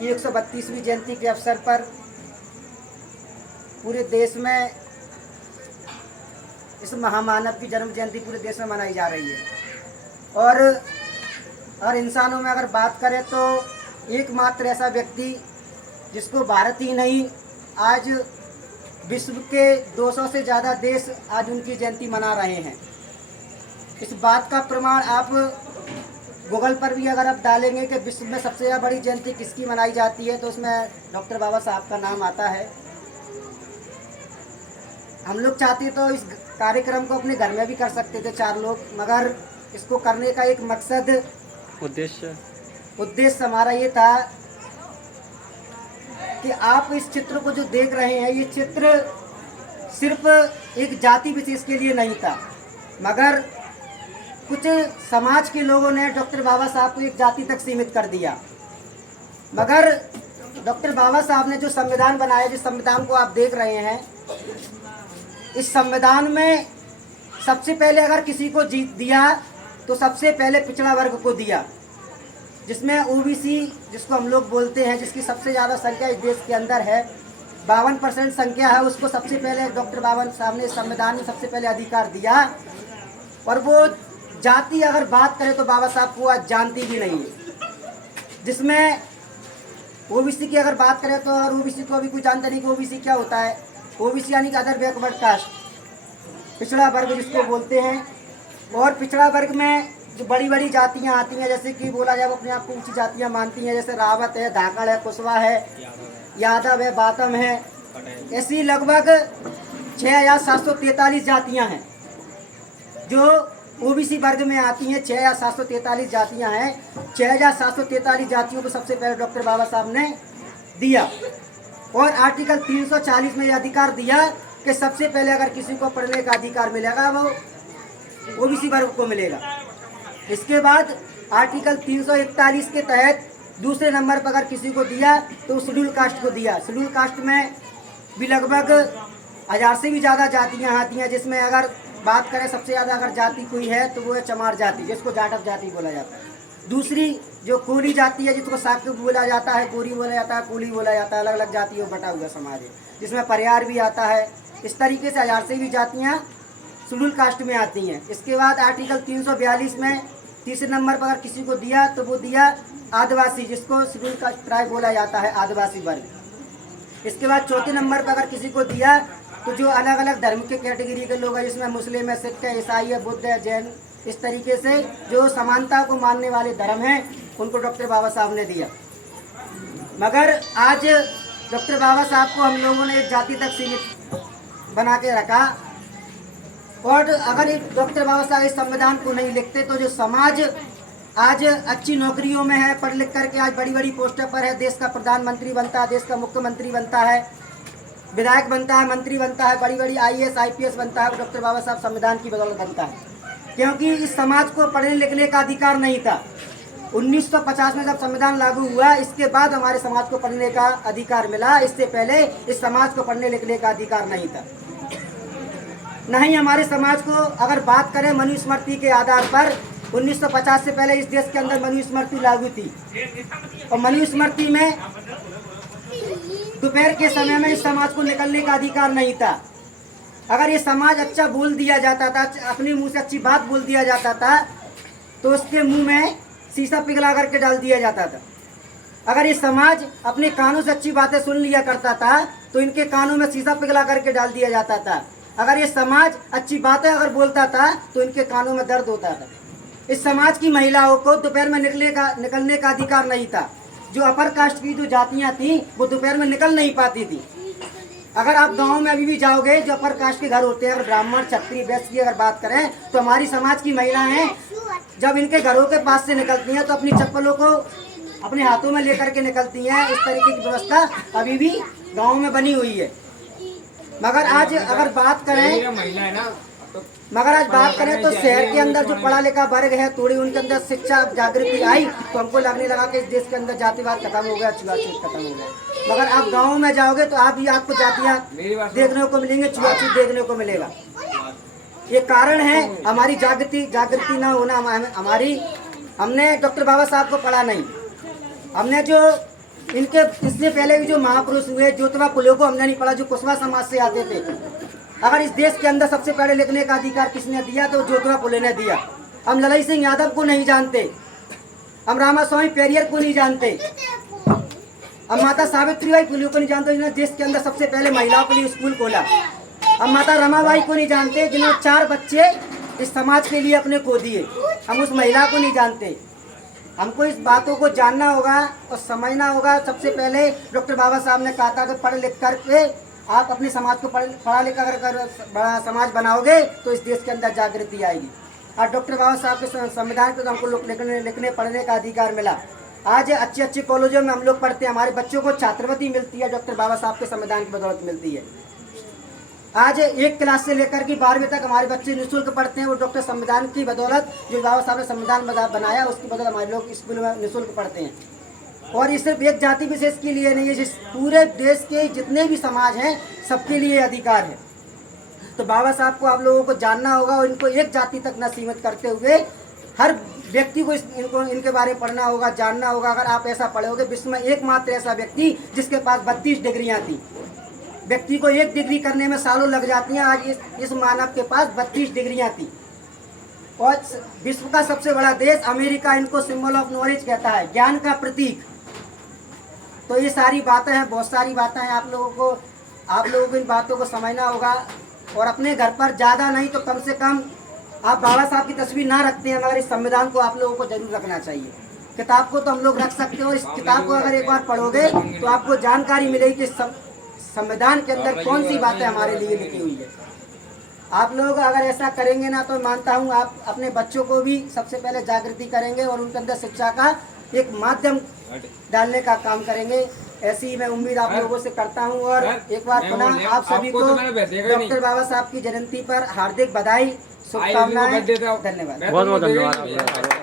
की 132वीं जयंती के अवसर पर पूरे देश में इस महामानव की जन्म जयंती पूरे देश में मनाई जा रही है। और अगर इंसानों में अगर बात करें तो एकमात्र ऐसा व्यक्ति जिसको भारत ही नहीं, आज विश्व के 200 से ज़्यादा देश आज उनकी जयंती मना रहे हैं। इस बात का प्रमाण आप गूगल पर भी अगर आप डालेंगे कि विश्व में सबसे ज़्यादा बड़ी जयंती किसकी मनाई जाती है तो उसमें डॉक्टर बाबा साहब का नाम आता है। हम लोग चाहते तो इस कार्यक्रम को अपने घर में भी कर सकते थे 4 लोग, मगर इसको करने का एक मकसद उद्देश्य हमारा ये था कि आप इस चित्र को जो देख रहे हैं, ये चित्र सिर्फ एक जाति विशेष के लिए नहीं था, मगर कुछ समाज के लोगों ने डॉक्टर बाबा साहब को एक जाति तक सीमित कर दिया। मगर डॉक्टर बाबा साहब ने जो संविधान बनाया, जिस संविधान को आप देख रहे हैं, इस संविधान में सबसे पहले अगर किसी को जीत दिया तो सबसे पहले पिछड़ा वर्ग को दिया, जिसमें ओबीसी जिसको हम लोग बोलते हैं, जिसकी सबसे ज़्यादा संख्या इस देश के अंदर है, 52% संख्या है, उसको सबसे पहले डॉक्टर बाबा साहब ने संविधान में सबसे पहले अधिकार दिया। और वो जाति अगर बात करें तो बाबा साहब को आज जानती भी नहीं है। जिसमें ओबीसी की अगर बात करें तो और ओबीसी को अभी कोई जानता नहीं कि ओबीसी क्या होता है। ओबीसी यानी कि अदर बैकवर्ड कास्ट, पिछड़ा वर्ग जिसको बोलते हैं। और पिछड़ा वर्ग में जो बड़ी बड़ी जातियां आती हैं, जैसे कि बोला जाए वो अपने आप को ऊंची जातियां मानती हैं, जैसे रावत है, धाकड़ है, कुशवा है, यादव है, बातम है, ऐसी लगभग 6743 जातियां हैं जो ओबीसी वर्ग में आती हैं। 6743 जातियां हैं। 6743 जातियों को सबसे पहले डॉक्टर बाबा साहब ने दिया और आर्टिकल 340 में यह अधिकार दिया कि सबसे पहले अगर किसी को पढ़ने का अधिकार मिलेगा वो ओबीसी वर्ग को मिलेगा। इसके बाद आर्टिकल 341 के तहत दूसरे नंबर पर अगर किसी को दिया तो शेड्यूल कास्ट को दिया। शेड्यूल कास्ट में भी लगभग 1000 से भी ज़्यादा जातियाँ आती हैं, जिसमें अगर बात करें सबसे ज़्यादा अगर जाति कोई है तो वो है चमार जाति, जिसको जाटव जाति बोला जाता है। दूसरी जो कोली जाति है, जिसको साक्य बोला जाता है, गोरी बोला जाता है, कोली बोला जाता है, अलग अलग जातियों बटा हुआ समाज है, जिसमें परियार भी आता है। इस तरीके से 1000 से भी जातियाँ शेड्यूल कास्ट में आती हैं। इसके बाद आर्टिकल 342 में तीसरे नंबर पर अगर किसी को दिया तो वो दिया आदिवासी, जिसको शेड्यूल कास्ट ट्राइब बोला जाता है, आदिवासी वर्ग। इसके बाद चौथे नंबर पर अगर किसी को दिया तो जो अलग अलग धर्म के कैटेगरी के लोग हैं, जिसमें मुस्लिम है, सिख है, ईसाई है, बुद्ध है, जैन, इस तरीके से जो समानता को मानने वाले धर्म हैं, उनको डॉक्टर बाबा साहब ने दिया। मगर आज डॉक्टर बाबा साहब को हम लोगों ने एक जाति तक सीमित बना के रखा। और अगर डॉक्टर बाबा साहब इस संविधान को नहीं लिखते तो जो समाज आज अच्छी नौकरियों में है, पढ़ लिख करके आज बड़ी बड़ी पोस्टों पर है, देश का प्रधानमंत्री बनता है, देश का मुख्यमंत्री बनता है, विधायक बनता है, मंत्री बनता है, बड़ी बड़ी IAS IPS बनता है, डॉक्टर बाबा साहब संविधान की बदौलत बनता है। क्योंकि इस समाज को पढ़ने लिखने का अधिकार नहीं था। 1950 में जब संविधान लागू हुआ, इसके बाद हमारे समाज को पढ़ने का अधिकार मिला। इससे पहले इस समाज को पढ़ने लिखने का अधिकार नहीं था। नहीं, हमारे समाज को अगर बात करें मनुस्मृति के आधार पर, 1950 से पहले इस देश के अंदर मनुस्मृति लागू थी और मनुस्मृति में दोपहर के समय में इस समाज को निकलने का अधिकार नहीं था। अगर ये समाज अच्छा बोल दिया जाता था, अपने मुंह से अच्छी बात बोल दिया जाता था, तो उसके मुंह में शीशा पिघला करके डाल दिया जाता था। अगर ये समाज अपने कानों से अच्छी बातें सुन लिया करता था तो इनके कानों में शीशा पिघला करके डाल दिया जाता था। अगर ये समाज अच्छी बातें अगर बोलता था तो इनके कानों में दर्द होता था। इस समाज की महिलाओं को दोपहर में निकलने का अधिकार नहीं था। जो अपर कास्ट की जो जातियां थी वो दोपहर में निकल नहीं पाती थी। अगर आप गांव में अभी भी जाओगे, जो अपर कास्ट के घर होते हैं, अगर ब्राह्मण, क्षत्रिय, वैश्य की अगर बात करें तो हमारी समाज की महिलाएं जब इनके घरों के पास से निकलती हैं तो अपनी चप्पलों को अपने हाथों में लेकर के निकलती हैं। इस तरीके की व्यवस्था अभी भी गाँव में बनी हुई है। मगर आज अगर बात करें तो शहर के अंदर जो पढ़ा लिखा वर्ग है, थोड़ी उनके अंदर शिक्षा जागृति आई तो हमको लगने लगा कि इस देश के अंदर जातिवाद खत्म हो गया, छुआछूत खत्म हो गया। मगर आप गाँव में जाओगे तो आपको जातियाँ देखने को मिलेंगे, छुआछूत देखने को मिलेगा। ये कारण है हमारी जागृति ना होना। हमने डॉक्टर बाबा साहब को पढ़ा नहीं। हमने जो इनके इससे पहले भी जो महापुरुष हुए, ज्योतिबा फुले को हमने नहीं पढ़ा, जो कुशवाहा समाज से आते थे। अगर इस देश के अंदर सबसे पहले लिखने का अधिकार किसने दिया तो ज्योतिबा फुले ने दिया। हम ललाई सिंह यादव को नहीं जानते, हम रामास्वामी पेरियर को नहीं जानते, हम माता सावित्रीबाई फुले को नहीं जानते जिन्होंने देश के अंदर सबसे पहले महिलाओं के लिए स्कूल खोला। हम माता रमाबाई को नहीं जानते जिन्होंने 4 बच्चे इस समाज के लिए अपने खो दिए। हम उस महिला को नहीं जानते। हमको इस बातों को जानना होगा और समझना होगा। सबसे पहले डॉक्टर बाबा साहब ने कहा था कि पढ़ लिख करके आप अपने समाज को पढ़ा लिखा कर बड़ा समाज बनाओगे तो इस देश के अंदर जागृति आएगी। और डॉक्टर बाबा साहब के संविधान पे तो हमको लिखने पढ़ने का अधिकार मिला। आज अच्छे कॉलेजों में हम लोग पढ़ते हैं, हमारे बच्चों को छात्रवृत्ति मिलती है, डॉक्टर बाबा साहब के संविधान की बदौलत मिलती है। आज 1 क्लास से लेकर के 12वीं तक हमारे बच्चे निःशुल्क पढ़ते हैं, वो डॉक्टर संविधान की बदौलत, जो बाबा साहब ने संविधान बनाया उसकी बदौलत हमारे लोग स्कूल में निःशुल्क पढ़ते हैं। और ये सिर्फ एक जाति विशेष के लिए नहीं है, जिस पूरे देश के जितने भी समाज हैं सबके लिए अधिकार है। तो बाबा साहब को आप लोगों को जानना होगा और इनको एक जाति तक न सीमित करते हुए हर व्यक्ति को इनके बारे में पढ़ना होगा, जानना होगा। अगर आप ऐसा पढ़ोगे, विश्व में एकमात्र ऐसा व्यक्ति जिसके पास 32 डिग्रियाँ थी। व्यक्ति को 1 डिग्री करने में सालों लग जाती हैं, आज इस मानव के पास 32 डिग्रियां थी। और विश्व का सबसे बड़ा देश अमेरिका इनको सिंबल ऑफ नॉलेज कहता है, ज्ञान का प्रतीक। तो ये सारी बातें हैं, बहुत सारी बातें हैं। आप लोगों को इन बातों को समझना होगा और अपने घर पर ज़्यादा नहीं तो कम से कम आप बाबा साहब की तस्वीर ना रखते हैं मगर इस संविधान को आप लोगों को जरूर रखना चाहिए। किताब को तो हम लोग रख सकते हैं और इस किताब को अगर एक बार पढ़ोगे तो आपको जानकारी मिलेगी कि संविधान के अंदर कौन सी बातें हमारे लिए लिखी हुई है। आप लोग अगर ऐसा करेंगे ना तो मानता हूँ आप अपने बच्चों को भी सबसे पहले जागृति करेंगे और उनके अंदर शिक्षा का एक माध्यम डालने का काम करेंगे। ऐसी मैं उम्मीद आप लोगों से करता हूँ। और एक बार पुनः आप सभी को डॉक्टर बाबा साहब की जयंती पर हार्दिक बधाई, शुभकामनाएं, धन्यवाद। बहुत बहुत धन्यवाद।